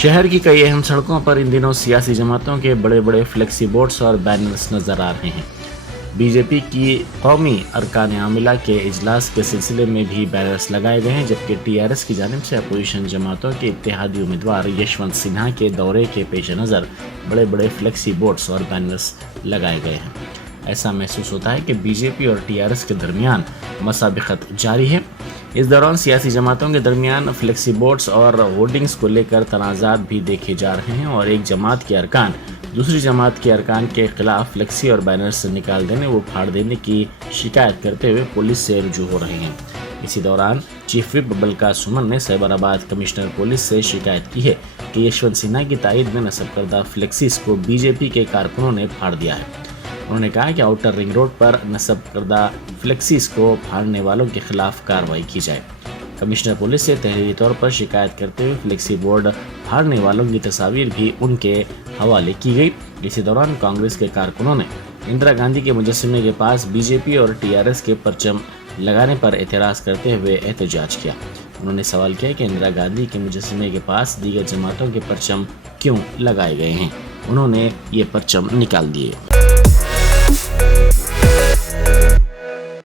शहर की कई अहम सड़कों पर इन दिनों सियासी जमातों के बड़े बड़े फ्लेक्सी बोर्ड्स और बैनर्स नजर आ रहे हैं। बीजेपी की कौमी अरकान आमिला के इजलास के सिलसिले में भी बैनर्स लगाए गए हैं, जबकि टीआरएस की जानिब से अपोजिशन जमातों के इत्तेहादी उम्मीदवार यशवंत सिन्हा के दौरे के पेश नज़र बड़े बड़े फ्लेक्सी बोर्ड्स और बैनर्स लगाए गए हैं। ऐसा महसूस होता है कि बीजेपी और टीआरएस के दरमियान मसाबिकत जारी है। इस दौरान सियासी जमातों के दरमियान फ्लेक्सी बोर्ड्स और होर्डिंग्स को लेकर तनाज़ात भी देखे जा रहे हैं और एक जमात के अरकान दूसरी जमात के अरकान के खिलाफ फ्लेक्सी और बैनर्स निकाल देने व फाड़ देने की शिकायत करते हुए पुलिस से रुजू हो रहे हैं। इसी दौरान चीफ विप बलका सुमन ने साइबराबाद कमिश्नर पुलिस से शिकायत की है कि यशवंत सिन्हा की तायद में नस्ब करदा फ्लेक्सीज को बीजेपी के कारकुनों ने फाड़ दिया है। उन्होंने कहा कि आउटर रिंग रोड पर नस्ब करदा फ्लेक्सीज को फाड़ने वालों के खिलाफ कार्रवाई की जाए। कमिश्नर पुलिस से तहरीरी तौर पर शिकायत करते हुए फ्लेक्सी बोर्ड फाड़ने वालों की तस्वीर भी उनके हवाले की गई। इसी दौरान कांग्रेस के कारकुनों ने इंदिरा गांधी के मुजस्समे के पास बीजेपी और टीआरएस के परचम लगाने पर एतराज़ करते हुए एहतजाज किया। उन्होंने सवाल किया कि इंदिरा गांधी के मुजस्समे के पास दीगर जमातों के परचम क्यों लगाए गए हैं। उन्होंने ये परचम निकाल दिए।